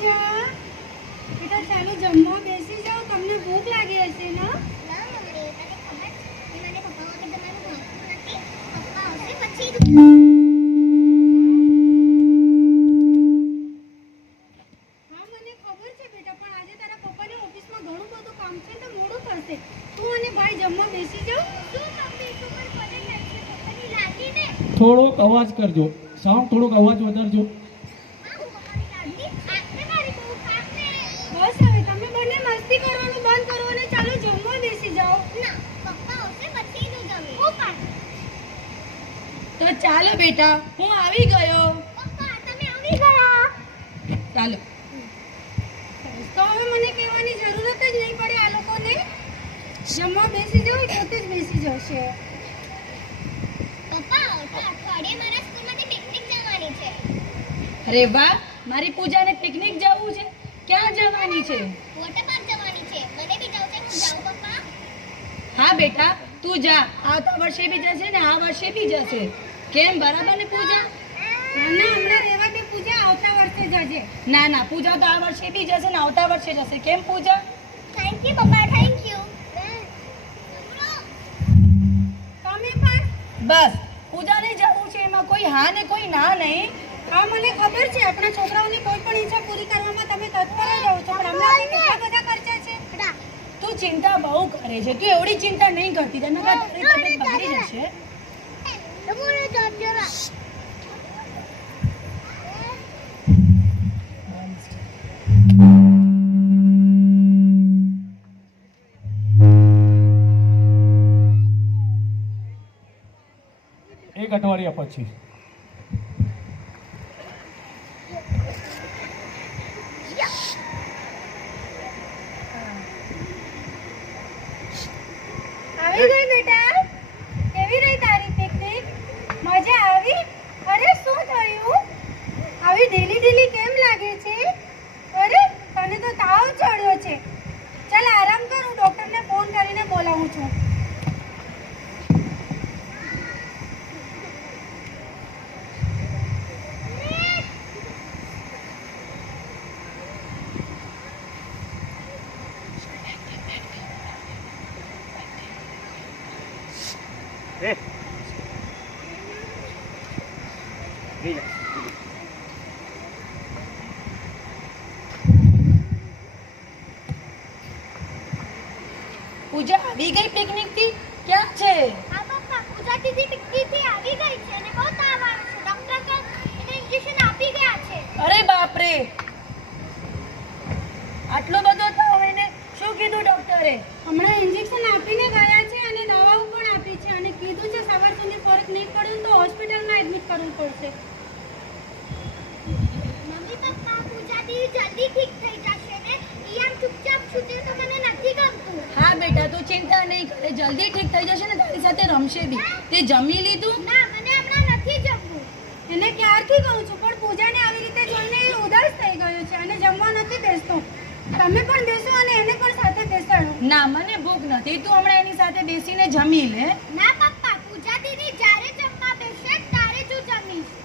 પૂજા બેટા ચાલો જમવા બેસી જાઓ, તમને ભૂખ લાગી હશે ને? ના મમ્મી, તને ખબર છે મને પપ્પા વગર જમવાનું ભાવતું નથી. પપ્પા આવશે પછી હા મને ખબર છે બેટા, પણ આજે તારા પપ્પાને ઓફિસમાં ઘણું બધું કામ છે તો મોડું થશે. તું અને ભાઈ જમવા બેસી જાઓ. શું મમ્મી તું પણ કોને લાગશે પપ્પાની લાગી ને? થોડોક અવાજ કરજો, સાઉન્ડ થોડોક અવાજ વધારજો. બસ હવે તમે બંને મસ્તી કરવાનું બંધ કરો અને ચાલો જમવા બેસી જાઓ. ના, પપ્પા આવશે પછી જ જમી. હું પણ. તો ચાલો બેટા, હું આવી ગયો. પપ્પા તમે આવી ગયા. ચાલો. તો હવે મને કહેવાની જરૂરત જ નહીં પડે આ લોકોને. જમવા બેસી જાઓ, પોતે જ બેસી જશે. પપ્પા આવતા અઠવાડિયે મારા સ્કૂલમાંથી પિકનિક જવાની છે. અરે વાહ, મારી પૂજાને પિકનિક જવું છે. ક્યાં જવાની છે? વોટર પાર્ક જવાની છે. મને બી જવું છે. હું જાઉં પપ્પા? હા બેટા, તું જા. આવતા વર્ષે બી જશે ને આ વર્ષે બી જશે. કેમ, બરાબર ને પૂજા? ના હમણાં રહેવા દે પૂજા, આવતા વર્ષે જજે. ના ના, પૂજા તો આ વર્ષે બી જશે ને આવતા વર્ષે જશે. કેમ પૂજા? થેન્ક યુ પપ્પા, થેન્ક યુ. તમે પણ? બસ, પૂજાને જવું છે, એમાં કોઈ હા ને કોઈ ના નહીં. હા મને ખબર છે, આપણા છોકરાઓની કોઈ પણ ઈચ્છા પૂરી કરવામાં તમે તત્પર જ રહો છો, પણ હમણાં કેટલા બધા ખર્ચા છે. તું ચિંતા બહુ કરે છે. તું એવડી ચિંતા નહીં કરતી, તને તારી તબિયત બગડી જશે. એક અઠવાડિયા પછી આવી ગઈ બેટા, કેવી રહી તારી પિકનિક? મજા આવી? અરે શું થયું? આવી ઢીલી ઢીલી કેમ લાગે છે? અરે તને તો તાવ ચડ્યો છે. ચાલ આરામ કર, હું ડોક્ટરને ફોન કરીને બોલાવું છું. પૂજા આવી ગઈ પિકનિક થી? ક્યાં છે? હા પપ્પા, પૂજા દીદી પિકનિકથી આવી ગઈ છે અને બહુ તાવ આવે છે. ડોક્ટર એને ઇન્જેક્શન આપી ગયા છે. અરે બાપરે, આટલો બધો તાવ એને? શું કીધું ડોક્ટરે? હમણાં ઇન્જેક્શન આપીને ગયા છે અને દવાઓ પણ આપી છે અને કીધું છે સવાર સુધી ફરક નહીં પડે તો હોસ્પિટલમાં એડમિટ કરવું પડશે. મમ્મી પપ્પા, પૂજા દીદી જલ્દી ઠીક થઈ જશે ને? ઈયાન ચૂપચાપ છૂટે તો મને નથી ગમતું. હા બેટા, તું ચિંતા નહીં કરે, જલ્દી ઠીક થઈ જશે ને તારી સાથે રમશે બી. તે જમી લીધું? ના, મને હમણાં નથી જમવું. એને ક્યારથી કહું છું, પણ પૂજાને આવી રીતે જોઈને એ ઉદાસ થઈ ગયો છે અને જમવા નથી બેસતો. તમે પણ બેસો અને એને પણ સાથે બેસાડો. ના, મને ભૂખ નથી. તું હમણાં એની સાથે બેસીને જમી લે. ના પપ્પા, પૂજા દીદી જ્યારે જમવા બેસે ત્યારે જ હું જમીશ.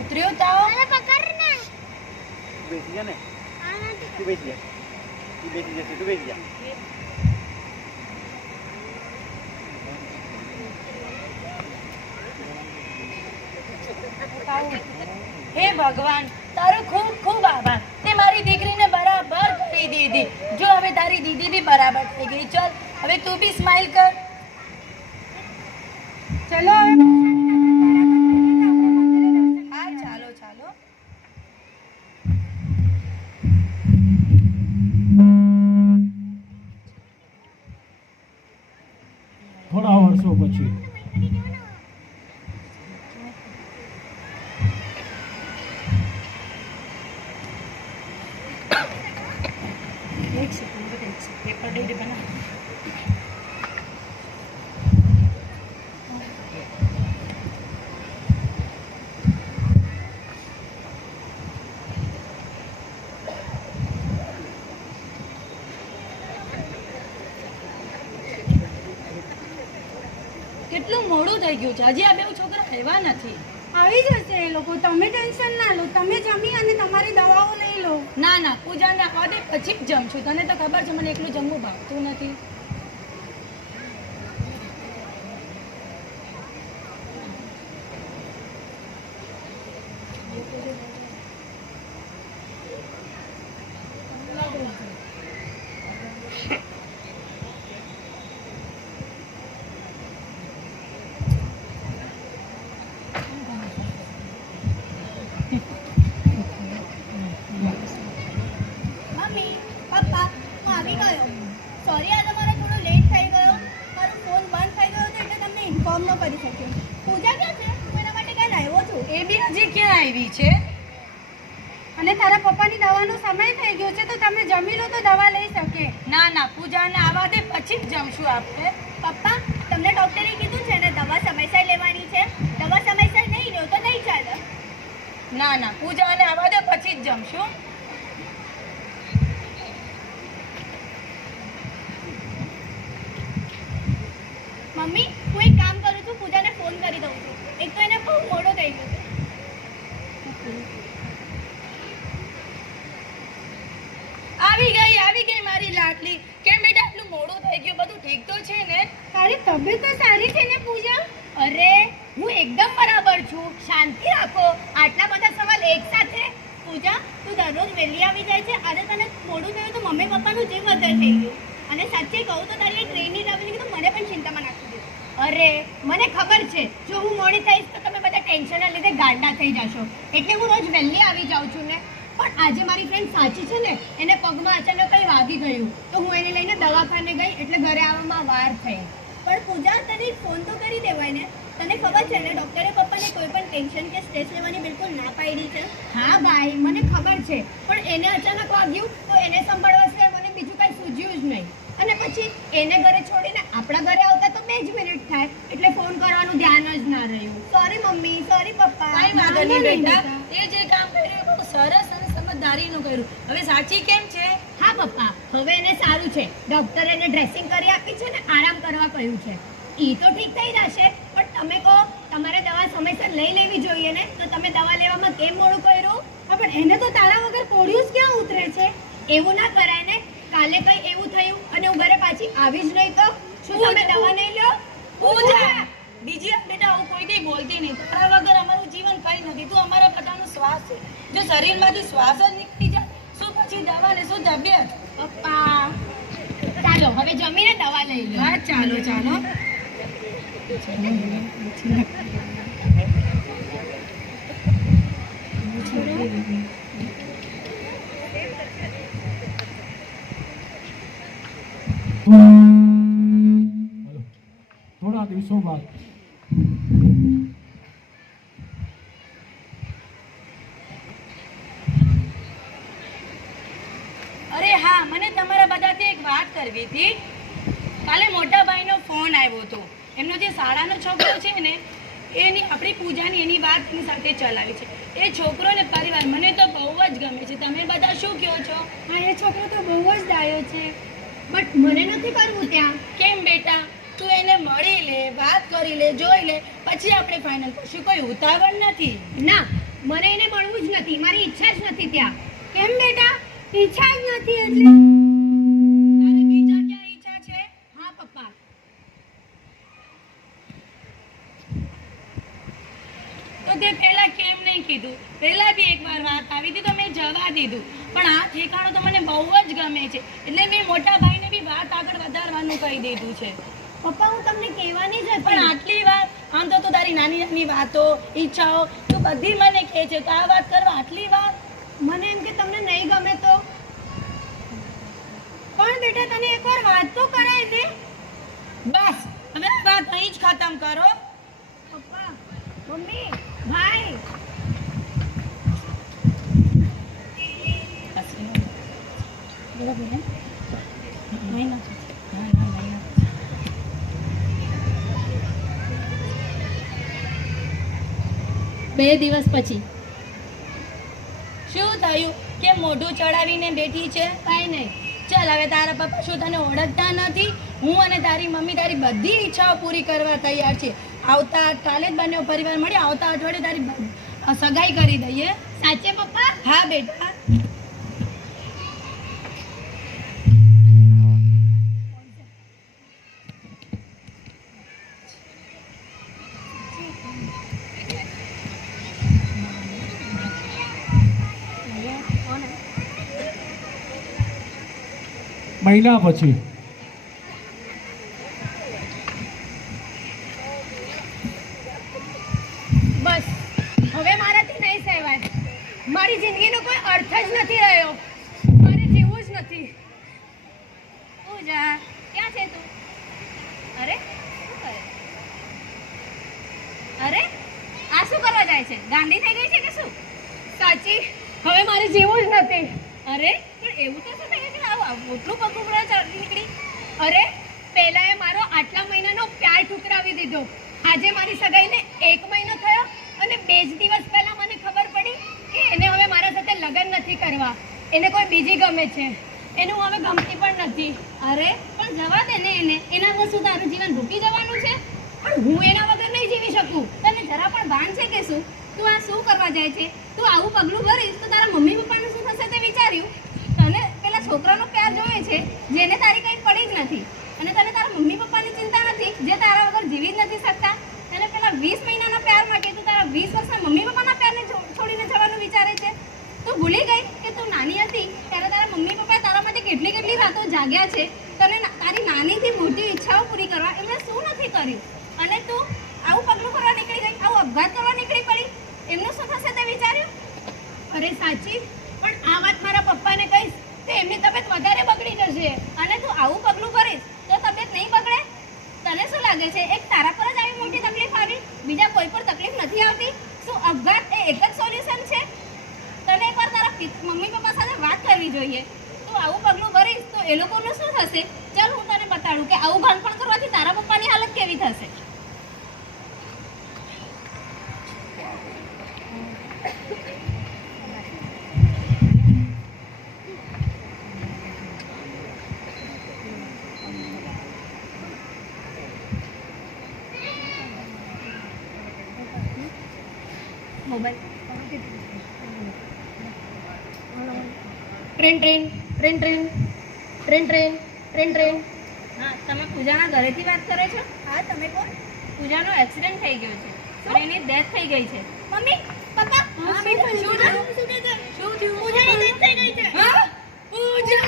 ઉતર્યો તાવ? મને પકડ ને. બેસી જા ને, તું બેસી જા, તું બેસી જશે, તું બેસી જા. હે ભગવાન, તારો ખૂબ ખૂબ આભાર. તે મારી દીકરીને બરાબર કરી દીધી. જો હવે તારી દીદી બી બરાબર થઈ ગઈ. ચલ હવે તું બી સ્માઈલ કર. ચલો હવે હા ચાલો ચાલો. થોડા વર્ષો પછી એક સેકન્ડ પેપર ડેડી બના. કેટલું મોડું થઈ ગયું છે, હજી આ બે છોકરા આવ્યા નથી. આવી જશે એ લોકો, તમે ટેન્શન ના લો. તમે જમી અને તમારી દવાઓ લઈ લો. ના ના, પૂજાને આવવા દે પછી જ જમશું. તને તો ખબર છે મને એકલું જમવું ભાવતું નથી. મમ્મી પપ્પા હું આવી ગયો. સોરી આજે મારો થોડો લેટ થઈ ગયો. મારો ફોન બંધ થઈ ગયો હતો એટલે તમને ઇન્ફોર્મ ન કરી શક્યો. પૂજા ક્યાં છે? હું એના માટે કાલ આવ્યો છું. એ બી હજી ક્યાં આવી છે? અને તારા પપ્પાની દવાનો સમય થઈ ગયો છે, તો તમે જમી લો તો દવા લઈ શકે. ના ના, પૂજાને આવવા દે પછી જ જમશું આપણે. પપ્પા તમને ડૉક્ટરે કીધું છે ને દવા સમયસર લેવાની છે. દવા સમયસર નહીં લો તો નહીં ચાલે. ના ના, પૂજાને આવવા દે પછી જ જમશું. મમ્મી હું એક કામ કરું છું, પૂજાને ફોન કરી દઉં છું. એક તો એને બહુ મોડો થઈ ગયો છે. આવી ગઈ મારી લાડલી. કેમ બેટા આટલું મોડું થઈ ગયું? બધું ઠીક તો છે ને? તારી તબિયત તો સારી છે ને પૂજા? અરે હું એકદમ બરાબર છું. શાંતિ રાખો. આટલા બધા સવાલ એક સાથે? પૂજા તું દરરોજ વહેલી આવી જાય છે. આજે તને મોડું થયું તો મમ્મી પપ્પાનું જીવ વધારે થઈ ગયું. અને સાચે કહું તો તારી ટ્રેનની ટ્રાવેલિંગ તો મને પણ ચિંતામાં નાખી દીધું. અરે મને ખબર છે જો હું મોડી થઈશ તો તમે બધા ટેન્શનના લીધે ગાંડા થઈ જશો. એટલે હું રોજ વહેલી આવી જાઉં છું ને. પણ આજે મારી ફ્રેન્ડ સાચી છે ને, એને પગમાં અચાનક કંઈ વાગી ગયું તો હું એને લઈને દવાખાને ગઈ એટલે ઘરે આવવામાં વાર થઈ. પણ પૂજા તને ફોન તો કરી દેવાય ને. તને ખબર છે ને ડૉક્ટરે પપ્પાને કોઈ પણ ટેન્શન કે સ્ટ્રેસ લેવાની બિલકુલ ના પાડી છે. હા ભાઈ મને ખબર છે, પણ એને અચાનક વાગ્યું તો એને સંભાળવા સિવાય મને બીજું કાંઈ સૂઝ્યું જ નહીં. અને પછી એને ઘરે છોડીને આપણા ઘરે આવતા તો 2 જ મિનિટ થાય એટલે ફોન કરવાનું ધ્યાન જ ના રહ્યું. સોરી મમ્મી, સોરી પપ્પા. કાંઈ વાંધો નહીં બેટા. એ જે કામ કર્યું એ બહુ સરસ અને સમજદારીનું કર્યું. હવે સાચી કેમ છે? હા પપ્પા હવે એને સારું છે. ડૉક્ટરે એને ડ્રેસિંગ કરી આપી છે ને આરામ કરવા કહ્યું છે. ઈ તો ઠીક થઈ જશે, પણ તમે કહો તમારે દવા સમયસર લઈ લેવી જોઈએ ને, તો તમે દવા લેવામાં કેમ મોડું કર્યું? હા, પણ એને તો તારા વગર કોળિયું જ ક્યાં ઉતરે છે? એવું ના કરાય ને. કાલે કઈ એવું થયું અને હું ઘરે પાછી આવી જ નહીં તો શું તમે દવા નહીં લો? પૂજા બીજી વાર બેટા હું કોઈ દી બોલતી નહીં. તારા વગર અમારું જીવન કઈ નથી. તું અમારા બધાનો શ્વાસ છે. જો શરીરમાંથી શ્વાસ જ નીકળી જાય શું પછી દવા ને શું તબિયત? પપ્પા ચાલો હવે જમીને દવા લઈ લો. હા ચાલો ચાલો. हेलो, थोड़ा दिवसों बाद અરે હા, મને તમારા બધાથી એક વાત કરવી હતી. કાલે મોટા ભાઈનો ફોન આવ્યો હતો. એમનો જે શાળાનો છોકરો છે ને, એની આપણી પૂજાની એની વાત એની સાથે ચલાવી છે. એ છોકરો ને પરિવાર મને તો બહુ જ ગમે છે. તમે બધા શું કહો છો? હા, એ છોકરો તો બહુ જ ડાયો છે. બટ મને નથી કરવું ત્યાં. કેમ બેટા? તું એને મળી લે, વાત કરી લે, જોઈ લે, પછી આપણે ફાઇનલ કરશું. કોઈ ઉતાવળ નથી. ના મને એને મળવું જ નથી. મારી ઈચ્છા જ નથી ત્યાં. કેમ બેટા? ઈચ્છા જ નથી એટલે? તારે બીજા ક્યાં ઈચ્છા છે? હા પપ્પા. તો તે પહેલા કેમ નહીં કીધું? પહેલા બી એકવાર વાત આવી હતી તો મેં જવા દીધું. પણ આ ઠેકાણો તો મને બહુ જ ગમે છે એટલે મેં મોટા ભાઈને બી વાત આગળ વધારવાનું કહી દીધું છે. પપ્પા હું તમને કહેવાની જ હતી. પણ આટલી વાત આમ તો તું તારી નાની નાની વાતો ઈચ્છાઓ તું બધી મને કહે છે, તો આ વાત કરવા આટલી વાત? મને એમ કે તમને નહીં ગમે તો. પણ બેટા તને એકવાર વાત તો કરાય ને. બસ હવે આ વાત અહીં જ ખતમ કરો. પપ્પા મમ્મી ભાઈ બે દિવસ પછી શું થયું? કે મોઢું ચડાવીને બેઠી છે? કાંઈ નહીં. ચાલ હવે તારા પપ્પા શું તને ઓળખતા નથી? હું અને તારી મમ્મી તારી બધી ઈચ્છાઓ પૂરી કરવા તૈયાર છે. આવતા કાલે જ બંને પરિવાર મળી આવતા અઠવાડિયે તારી સગાઈ કરી દઈએ. સાચે પપ્પા? હા બેટા. મહિના પછી બસ હવે મારાથી નહીં સહેવાય. મારી જિંદગીનો કોઈ અર્થ જ નથી રહ્યો. મારે જીવવું જ નથી. પૂજા ક્યાં છે તું? અરે શું કરે? અરે આ શું કરવા જાય છે? ગાંડી થઈ ગઈ છે કે શું? સાચી હવે મારે જીવવું જ નથી. અરે પણ એવું તો શું થઈ ગયું કે આવું મોટલું પગલું ચાલી નીકળી? અરે પહેલા એ મારો આટલા મહિનાનો પ્યાર ઠુકરાવી દીધો. આજે મારી સગાઈને 1 મહિનો થયો અને 2 જ દિવસ પહેલા મને ખબર પડી કે એને હવે મારા સાથે લગ્ન નથી કરવા. એને કોઈ બીજી ગમે છે. એને હું હવે ગમતી પણ નથી. અરે પણ જવા દે ને એને. એના વગર શું તારું જીવન રૂકી જવાનું છે? પણ હું એના વગર નહીં જીવી શકું. તને જરા પણ ભાન છે કે શું? તું આ શું કરવા જાય છે? તું આવું પગલું ભરીશ તો તારા મમ્મી પપ્પાનું શું થશે તે વિચાર્યું? તને પેલા છોકરાનો પ્યાર જોવે છે જેને તારી કંઈ પડી જ નથી, અને તને તારા મમ્મી પપ્પાની ચિંતા નથી જે તારા વગર જીવી જ નથી શકતા. તને પેલા 20 મહિનાના પ્યાર માટે તું તારા 20 વર્ષના મમ્મી પપ્પાના પ્યારને છોડીને જવાનું વિચારે છે. તું ભૂલી ગઈ કે તું નાની હતી ત્યારે તારા મમ્મી પપ્પાએ તારા માટે કેટલી કેટલી રાતો જાગ્યા છે. તને તારી નાનીથી મોટી ઈચ્છાઓ પૂરી કરવા એમણે શું નથી કર્યું? અને તું આવું પગલું કરવા નીકળી ગઈ, આવું અપઘાત કરવા નીકળી પડી. એમનું શું થશે તે વિચાર્યું? અરે સાચી, પણ આ વાત મારા પપ્પાને કહીશ તો એમની તબિયત વધારે બગડી જશે. અને તું આવું પગલું ભરીશ તો તબિયત નહીં બગડે? તને શું લાગે છે એક તારા પર જ આવી મોટી તકલીફ આવી, બીજા કોઈ પર તકલીફ નથી આવતી? શું અપઘાત એ એક જ સોલ્યુશન છે? તને એકવાર તારા મમ્મી પપ્પા સાથે વાત કરવી જોઈએ. તું આવું પગલું ભરીશ તો એ લોકોનું શું થશે? ચાલ હું તને બતાડું કે આવું ભાનપણ કરવાથી તારા પપ્પાની હાલત કેવી થશે. Train train train train train train train train. હા, તમે પૂજાના ઘરેથી વાત કરો છો? હા, તમે કોણ? પૂજાનો એક્સિડન્ટ થઈ ગયો છે અને એની ડેથ થઈ ગઈ છે. મમ્મી પપ્પા શું થયું? પૂજાની ડેથ થઈ ગઈ છે. હા પૂજા,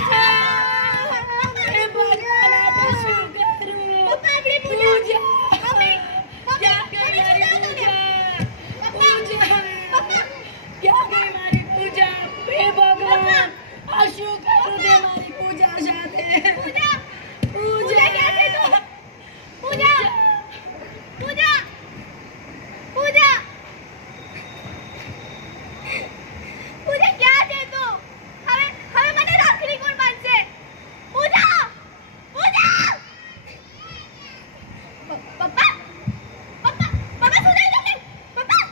એ ભગવાન આ તો શું કરું? પપ્પા આપણી પૂજા. મમ્મી ક્યાં ગઈ મારી પૂજા? પૂજા ક્યાં ગઈ મારી પૂજા? હે ભગવાન આ શું કરું તે મારી પૂજા સાથે? પૂજા પૂજા ક્યાં છે તું? પૂજા પૂજા પૂજા પૂજા ક્યાં છે તું? હવે હવે મને રાખડી કોણ બાંધશે? પૂજા પૂજા પપ્પા પપ્પા પપ્પા શું થઈ ગયું? પપ્પા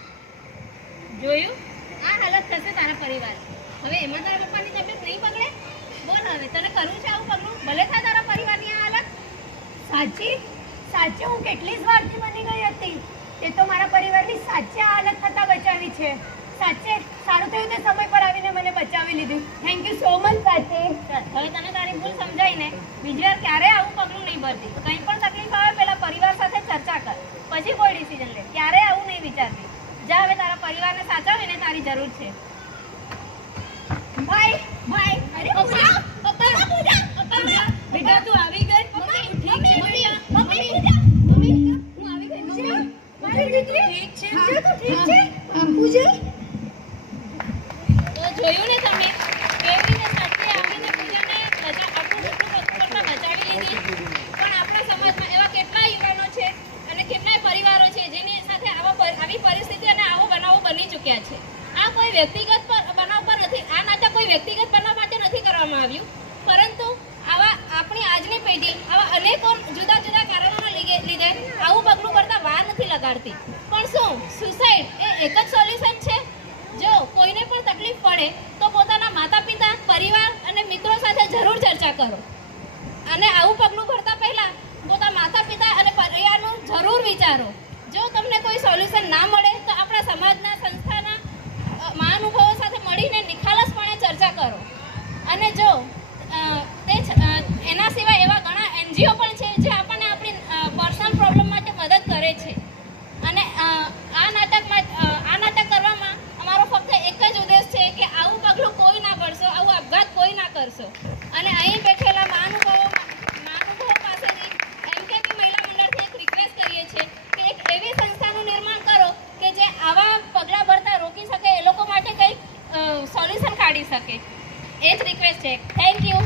જોયું આ હાલત થશે તારા પરિવાર. હવે એમાં તારા પપ્પાની તબિયત નહીં બગડે? બોલ હવે તને કરવું છે આવું પગલું? ભલે થાય તારા પરિવારની આ હાલત. સાચી સાચી હું કેટલી સ્વાર્થી બની ગઈ હતી. એ તો મારા પરિવારની સાચી આ હાલત થતા બચાવી છે. સાચે સારું થયું તે સમય પર આવીને મને બચાવી લીધી. થેન્ક યુ સો મચ સાચી. હવે તને તારી ભૂલ સમજાય ને? બીજી વાર ક્યારે આવું પગલું નહીં ભરતી. કંઈ પણ તકલીફ આવે પહેલા પરિવાર સાથે ચર્ચા કર, પછી કોઈ ડિસિઝન લે. ક્યારે આવું નહીં વિચારતી. જા હવે તારા પરિવારને સાચવીને તારી જરૂર છે. Bye bye. અરે પૂજા પપ્પા પૂજા પપ્પા બેટા તું આવી ગઈ? મમ્મી ઠીક છે બેટા. મમ્મી પૂજા મમ્મી હું આવી ગઈ. પૂજા મારી દીકરી ઠીક છે? પૂજા તું ઠીક છે? પૂજા તો જોયું ને તમે કેવી રીતે સાચે આવીને પૂજાને આટલું મોટું કરતા બચાવી લીધી. પણ આપણા સમાજમાં એવા કેટલા યુવાનો છે અને કેટલાય પરિવારો છે જેની સાથે આવી પરિસ્થિતિ અને આવો બનાવો બની ચૂક્યા છે. આ કોઈ વ્યક્તિગત બનાવ પર નથી. આ નાટક કોઈ વ્યક્તિગત બનાવ માટે નથી કરવામાં આવ્યું, પરંતુ આવા આપણી આજની પેઢી આવા અનેકો જુદા જુદા કારણોના લીધે આવું પગલું ભરતા વાર નથી લગાડતી. પણ શું સુસાઇડ એ એક જ સોલ્યુશન છે? જો કોઈને પણ તકલીફ પડે તો પોતાના માતા પિતા, પરિવાર અને મિત્રો સાથે જરૂર ચર્ચા ચર્ચા કરો અને આવું પગલું ભરતા પહેલાં પોતા માતા પિતા અને પરિવારનું જરૂર વિચારો. જો તમને કોઈ સોલ્યુશન ના મળે તો આપણા સમાજના સંસ્થાના મહાનુભાવો સાથે મળીને નિખાલસપણે ચર્ચા કરો. અને જો એના સિવાય એવા ઘણા NGO પણ છે જે આપણને આપણી પર્સનલ પ્રોબ્લેમ માટે મદદ કરે છે. અને આ નાટક કરવામાં અમારો ફક્ત એક જ ઉદ્દેશ છે કે આવું પગલું કોઈ ના ભરશો, આવું આપઘાત કોઈ ના કરશો. અને અહીં બેઠેલા મહાનુભાવો પાસેથી MKP મહિલા મંડળથી એક રિક્વેસ્ટ કરીએ છીએ કે એક એવી સંસ્થાનું નિર્માણ કરો કે જે આવા પગલાં ભરતા રોકી શકે, એ લોકો માટે કંઈક સોલ્યુશન કાઢી શકે. એ જ રિક્વેસ્ટ છે. Thank you.